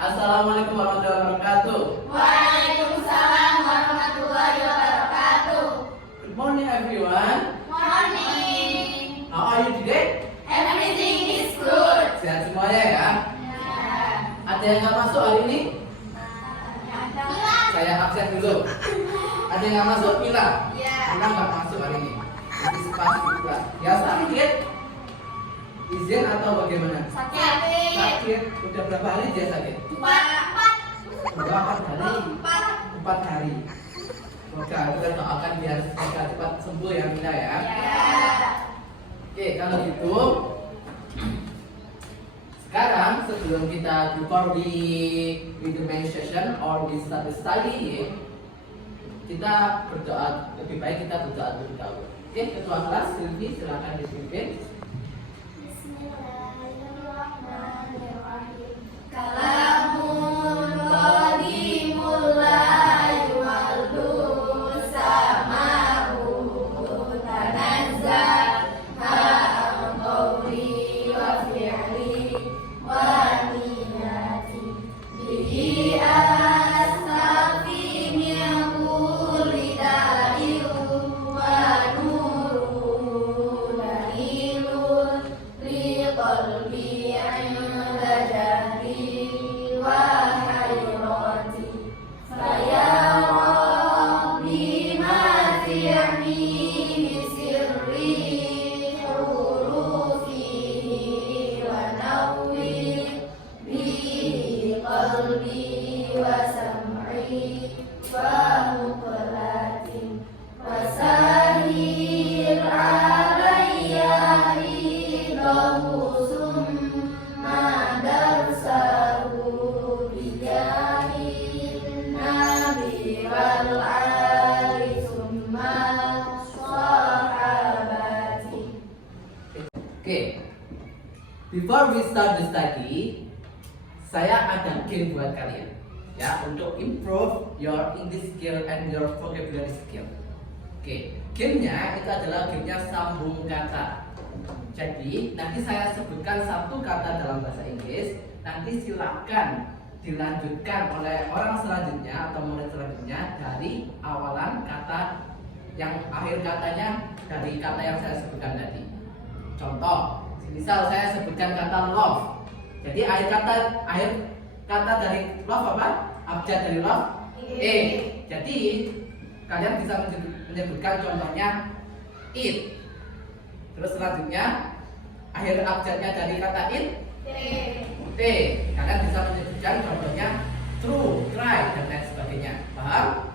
Assalamualaikum warahmatullahi wabarakatuh. Waalaikumsalam warahmatullahi wabarakatuh. Good morning everyone. Morning. How are you today? Everything is good. Sehat semuanya ya? Ada yang nggak masuk hari ini? Saya absen dulu. Ada yang nggak masuk? Mila? Mila nggak masuk hari ini. Antisipasi juga. Ya sakit? Izin atau bagaimana? Sakit. Sakit. Udah berapa hari dia sakit? 4 hari. Semoga kita doakan biar semoga cepat sembuh ya Mila ya. Oke, kalau gitu sekarang sebelum kita before we do main session or we start the study, kita berdoa, lebih baik kita berdoa terlebih dahulu. Oke, ketua kelas Silvi silakan dipimpin. Bismillahirrahmanirrahim. Kalamun qadimul la yu'allu sama'u tanazzah ma'al qawli wa fi'li wa niyati bihi astafi min kulli da'in wa nurun dalilun li qalbi 'inda jahri wa hayrati faya rabbi ma fi'ni sirri hurufihi wa nawwir bihi qalbi wa sam'i wa muqlati wa sahir alayya idahu summa darsahu bijahin nabi wal ali summa sahabati. Oke, before we start the study, saya ada game buat kalian ya untuk improve your English skill and your vocabulary skill. Oke, gamenya itu adalah gamenya sambung kata. Jadi nanti saya sebutkan satu kata dalam bahasa Inggris, nanti silakan dilanjutkan oleh orang selanjutnya atau murid selanjutnya dari awalan kata yang akhir katanya dari kata yang saya sebutkan tadi. Contoh, misal saya sebutkan kata love. Jadi akhir kata dari love apa? Abjad dari love E. Jadi kalian bisa menyebutkan contohnya it. Terus selanjutnya akhir abjadnya dari kata it T. Kalian bisa menyebutkan contohnya true, try dan lain sebagainya. Paham?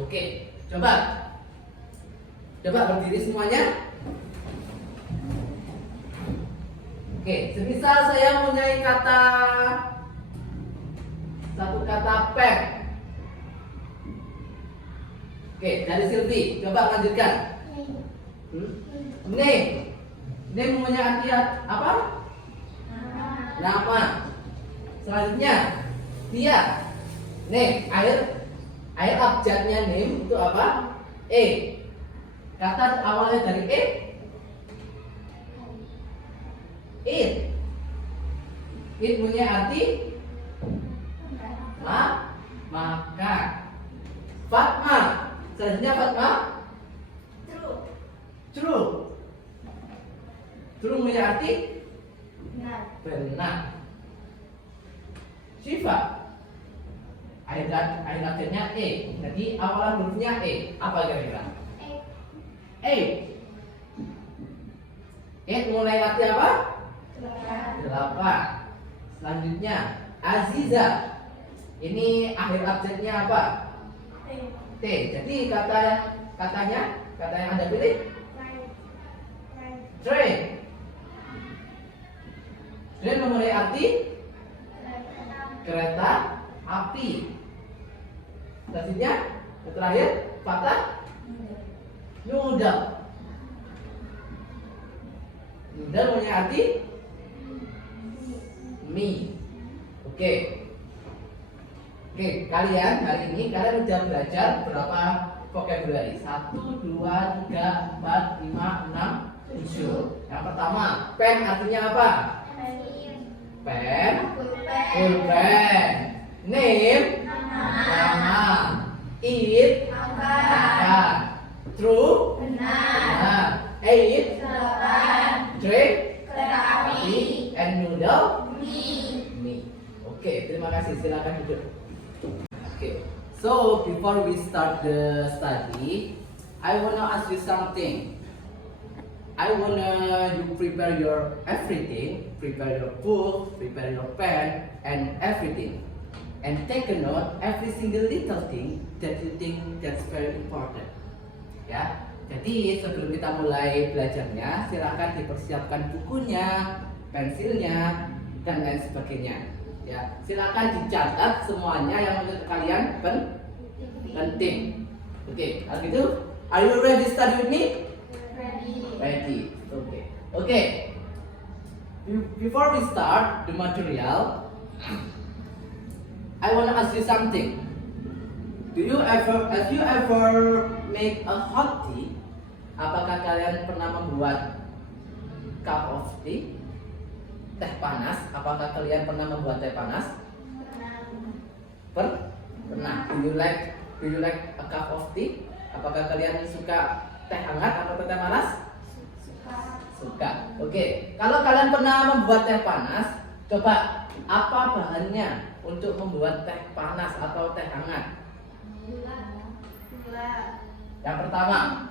Oke. Coba berdiri semuanya. Oke, semisal saya punya satu kata pen. Oke, dari Silvi, coba lanjutkan. Name mempunyai arti apa? Nama. Selanjutnya dia. Name, akhir abjadnya name itu apa? E. Kata awalnya dari E. It punya arti maka. Fatma, selanjutnya Fatma true punya arti benar. Syifa, akhir abjadnya E, jadi awalan hurufnya E. Apa kira-kira? E mulai arti apa? 8. Selanjutnya Aziza, ini akhir abjadnya apa? T. Jadi kata yang Anda pilih train memulai arti kereta api. Selanjutnya terakhir patah noodle memulai arti mie. Oke, kalian hari ini udah belajar berapa vocabulary? 1, 2, 3, 4, 5, 6, 7. Yang pertama, pen artinya apa? Pen. Pulpen. Name. Nama. Eat. Makan. True. Benar. Eat. Delapan. Drink. Kereta api. And noodle. Mie. Oke, terima kasih. Silakan duduk. Oke. So before we start the study, I wanna ask you something. I wanna you prepare your everything, prepare your book, prepare your pen, and everything, and take a note every single little thing that you think that's very important. Ya, jadi sebelum kita mulai belajarnya, silakan dipersiapkan bukunya, pensilnya, dan lain sebagainya. Ya, silakan dicatat semuanya yang menurut kalian penting. Oke, kalau gitu, are you ready to study with me? Ready. Okay. Before we start the material, I wanna ask you something. Have you ever make a hot tea? Apakah kalian pernah membuat cup of tea? Teh panas. Apakah kalian pernah membuat teh panas? Pernah. Do you like a cup of tea? Apakah kalian suka teh hangat atau teh panas? Suka. Oke. Kalau kalian pernah membuat teh panas, coba apa bahannya untuk membuat teh panas atau teh hangat? Gula. Yang pertama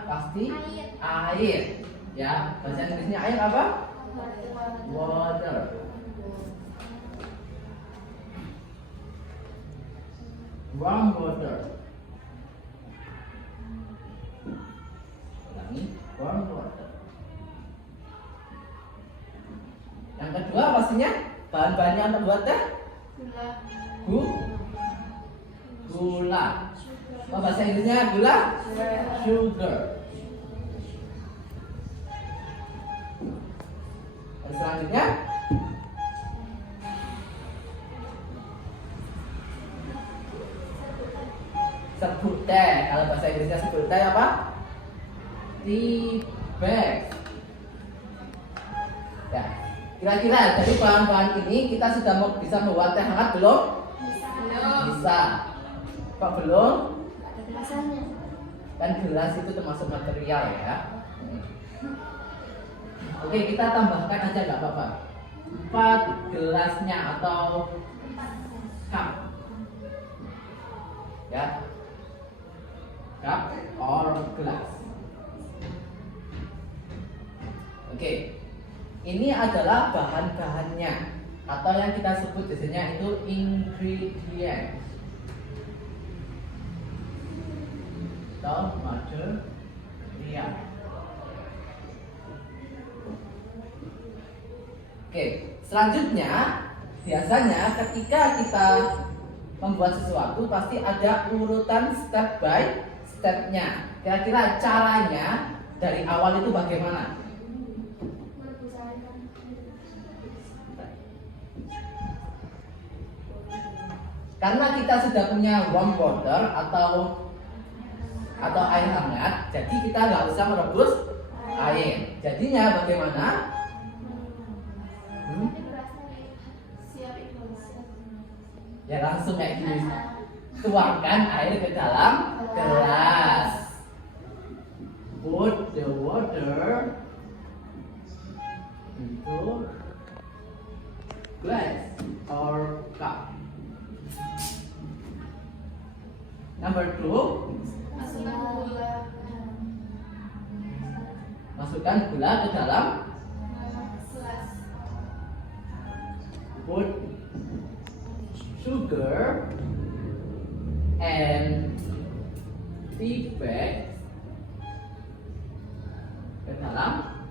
pasti air. Ya, bahasa Inggrisnya air apa? Water. Warm water. Ulangi, warm water. Yang kedua pastinya bahan-bahannya untuk buat teh? Gula. Oh, bahasa Inggrisnya gula? Sugar. Dan selanjutnya serbuk teh. Kalau bahasa Inggrisnya serbuk teh apa? Tea bag. Ya, kira-kira dari bahan-bahan ini kita sudah bisa membuat teh hangat belum? Bisa. Kok belum? Kan gelas itu termasuk material ya. Oke, kita tambahkan aja nggak apa-apa. 4 gelasnya atau cup. Ya. Cup or glass. Oke. Ini adalah bahan-bahannya atau yang kita sebut biasanya itu ingredient. Atau material. Oke, selanjutnya biasanya ketika kita membuat sesuatu pasti ada urutan step by stepnya. Kira-kira caranya dari awal itu bagaimana? Karena kita sudah punya warm water atau air hangat, jadi kita nggak usah merebus air. Jadinya bagaimana? Ya langsung kayak gini. Tuangkan air ke dalam gelas. Put the water into glass or cup. Number 2, masukkan gula ke dalam. Put sugar and tea bag ke dalam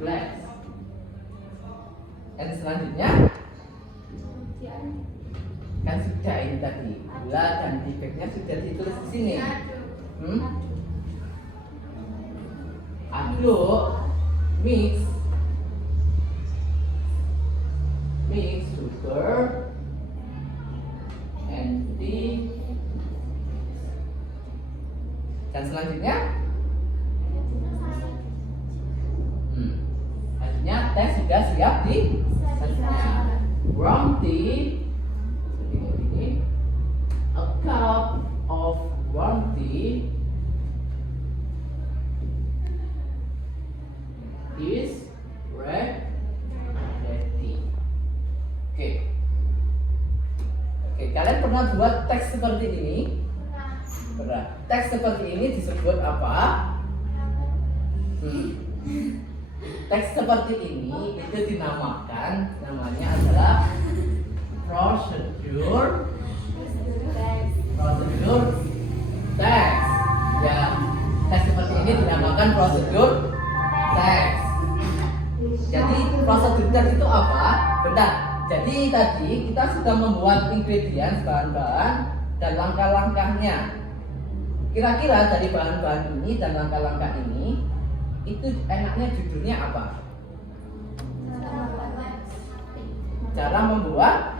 glass. Dan selanjutnya kan sudah ini tadi gula dan tea bagnya sudah ditulis di sini. Aduk, mix sugar and tea Dan selanjutnya, selanjutnya teks sudah siap disajikan. Warm tea, ini, a cup of warm tea is ready. Oke, kalian pernah buat teks seperti ini? Pernah. Teks seperti ini disebut apa? Teks seperti ini itu dinamakan, namanya adalah prosedur teks. Ya, teks seperti ini dinamakan prosedur teks. Jadi prosedur teks itu apa? Benar. Jadi tadi kita sudah membuat ingredients, bahan-bahan dan langkah-langkahnya. Kira-kira dari bahan-bahan ini dan langkah-langkah ini itu enaknya judulnya apa? Cara membuat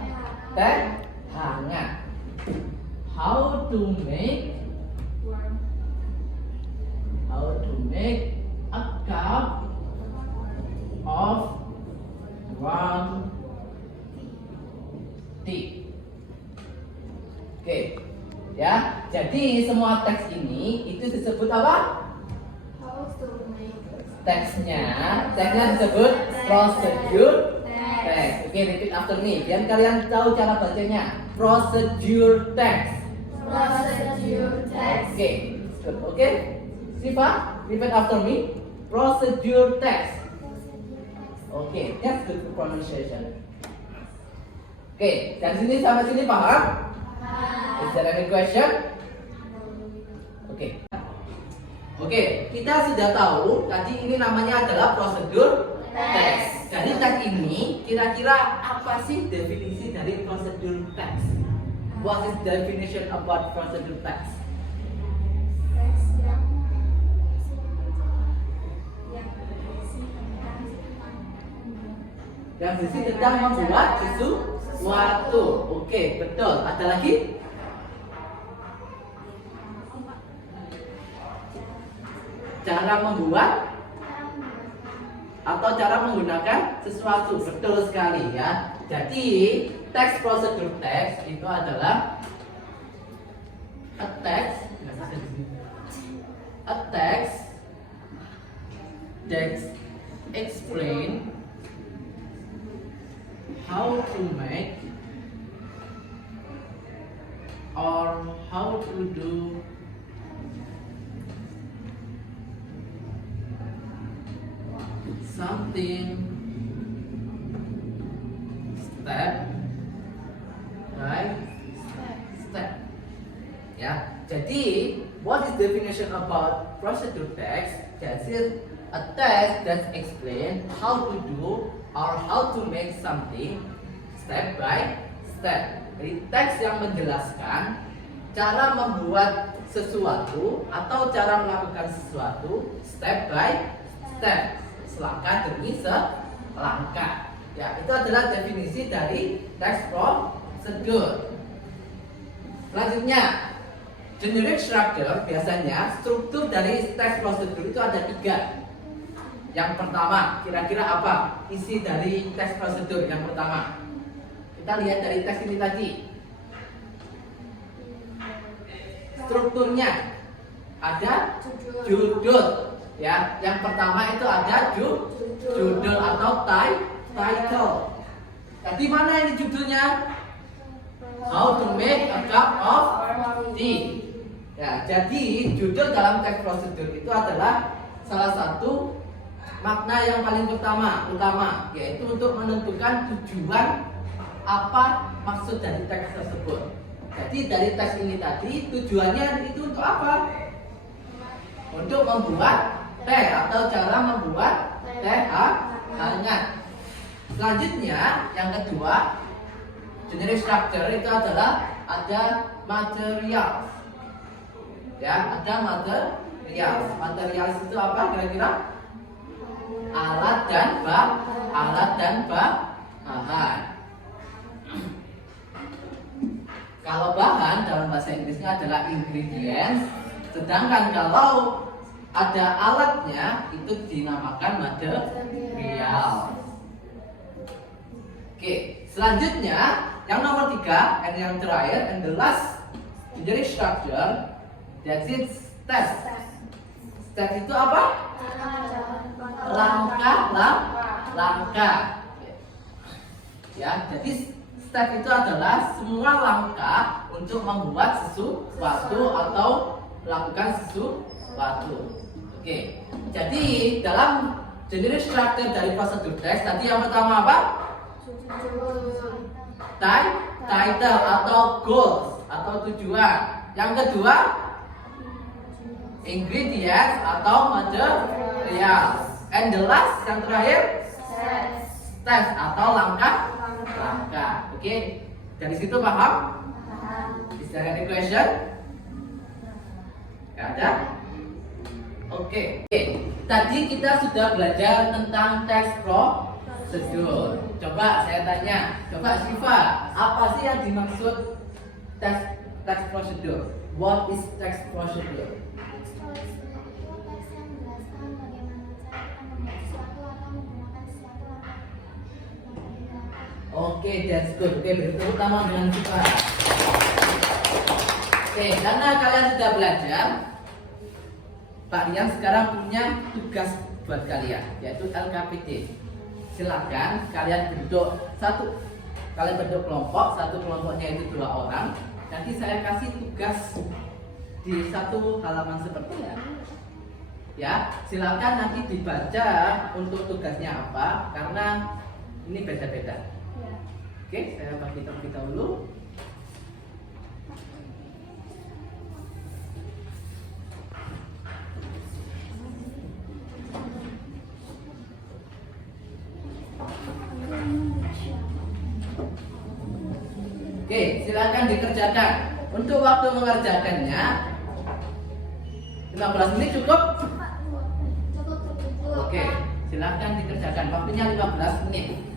teh hangat. How to make a cup of warm tea. Oke, ya. Jadi semua teks ini itu disebut apa? Teksnya disebut procedure text. Oke, repeat after me. Biar kalian tahu cara bacanya. Procedure text. Oke, good. Oke, Siva, repeat after me. Procedure text. Oke, that's good pronunciation. Oke, dari sini sampai sini paham? Is there any question? Oke, kita sudah tahu tadi ini namanya adalah prosedur teks. Dari teks ini kira-kira apa sih definisi dari prosedur teks? What is definition about prosedur teks? Yang berisi tentang membuat sesuatu. Oke, betul. Ada lagi? Cara membuat atau cara menggunakan sesuatu. Betul sekali ya. Jadi teks prosedur teks itu adalah a text that explain how to make or how to do something step by step. Ya, jadi what is definition about procedure text? That is a text that explain how to do or how to make something step by step. Jadi teks yang menjelaskan cara membuat sesuatu atau cara melakukan sesuatu step by step, selangkah demi selangkah. Ya, itu adalah definisi dari teks prosedur. Selanjutnya, generic structure. Biasanya struktur dari teks prosedur itu ada 3. Yang pertama, kira-kira apa isi dari teks prosedur yang pertama? Kita lihat dari teks ini tadi. Strukturnya ada judul. Ya, yang pertama itu ada judul atau title. Tadi mana ini judulnya? How to make a cup of tea. Ya, jadi judul dalam teks prosedur itu adalah salah satu makna yang paling utama, yaitu untuk menentukan tujuan apa maksud dari teks tersebut. Jadi dari teks ini tadi tujuannya itu untuk apa? Untuk membuat teh atau cara membuat teh hangat. Selanjutnya yang kedua, generic structure itu adalah ada material. Ya, ada material. Material itu apa kira-kira? Alat dan bahan. Kalau bahan dalam bahasa Inggrisnya adalah ingredients. Sedangkan kalau ada alatnya itu dinamakan material. Oke, selanjutnya yang nomor 3 and yang terakhir and the last engineering structure, that is test. Test itu apa? Langkah. Ya, jadi step itu adalah semua langkah untuk membuat sesuatu atau melakukan sesuatu. Oke, jadi dalam engineering structure dari prosedur test tadi yang pertama apa? Title atau goals atau tujuan. Yang kedua ingredients atau material. And the last yang terakhir test atau langkah. Oke, dari situ paham? Is there any question? Gak ada? Oke. Tadi kita sudah belajar tentang test prosedur. Coba saya tanya, coba Syifa, apa sih yang dimaksud test prosedur? What is test prosedur? Oke, that's good. Oke, beri tepuk tangan dengan Syifa. Oke, karena kalian sudah belajar, Pak Rian sekarang punya tugas buat kalian, yaitu LKPD. Silakan kalian bentuk kelompok, satu kelompoknya itu 2 orang. Nanti saya kasih tugas di satu halaman seperti ini. Ya, silakan nanti dibaca untuk tugasnya apa, karena ini beda-beda. Oke, saya bagi terlebih dahulu. Oke, silakan dikerjakan. Untuk waktu mengerjakannya 15 menit cukup? Oke, silakan dikerjakan. Waktunya 15 menit.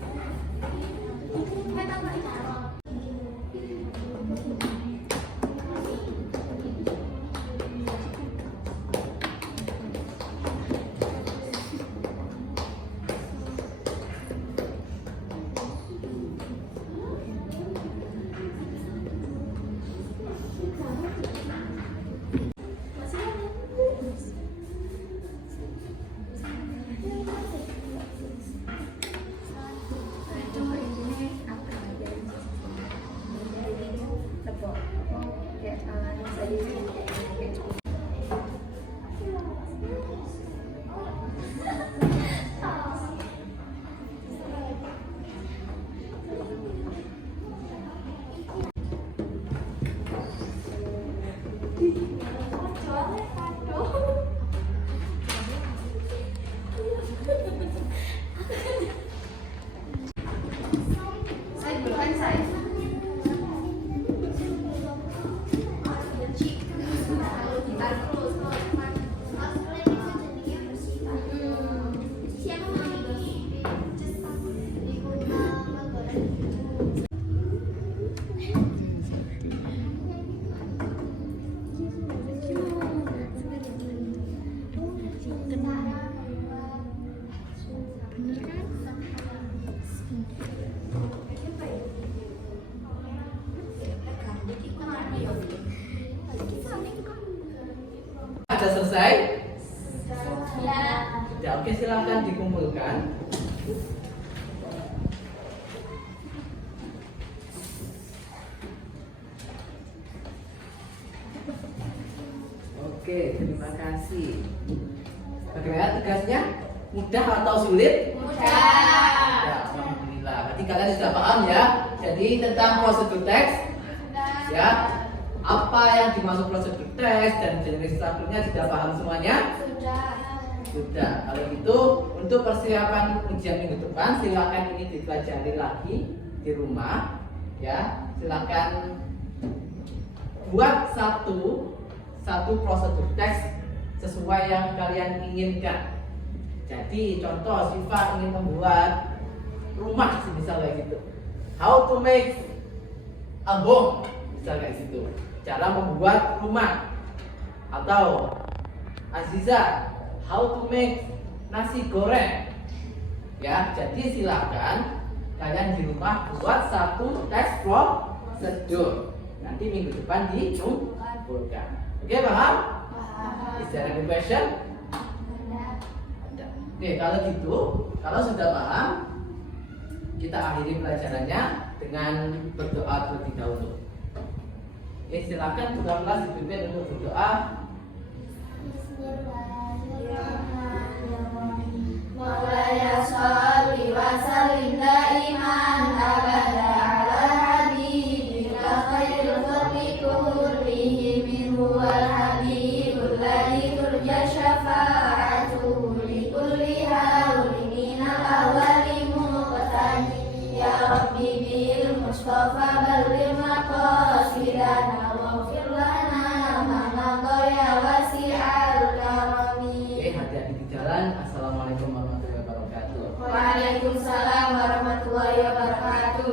Sudah selesai? Ya, oke, silakan dikumpulkan. Oke, terima kasih. Bagaimana tugasnya? Mudah atau sulit? Mudah. Ya, alhamdulillah. Berarti kalian sudah paham ya. Jadi tentang prosedur teks, ya. Apa yang dimaksud prosedur teks dan jenis strukturnya sudah paham semuanya? Sudah. Kalau gitu, untuk persiapan ujian minggu depan, silakan ini dipelajari lagi di rumah, ya. Silakan buat satu prosedur teks sesuai yang kalian inginkan. Jadi contoh Syifa ingin membuat rumah misalnya gitu. How to make a home misalnya gitu. Cara membuat rumah. Atau Aziza, how to make nasi goreng. Ya, jadi silakan kalian di rumah buat satu tes prosedur. Nanti minggu depan dikumpulkan. Oke, paham? Is there any question? Ada. Oke, kalau gitu, kalau sudah paham, kita akhiri pelajarannya dengan berdoa terlebih dahulu. Oke, silakan ketua kelas dipimpin untuk berdoa. Maulaya sholli wa sallim daiman abada ala habibika khairil khalqi kullihim minhu wal habibul ladzi turja syafa'atuhu li kulli hawlin minal awwali muqtadi ya rabbi bil mustafa balligh maqasidana waghfir lana ma madha ya wasi'al karami. Oke, hati-hati di jalan. Assalamualaikum warahmatullahi wabarakatuh. Waalaikumsalam warahmatullahi wabarakatuh.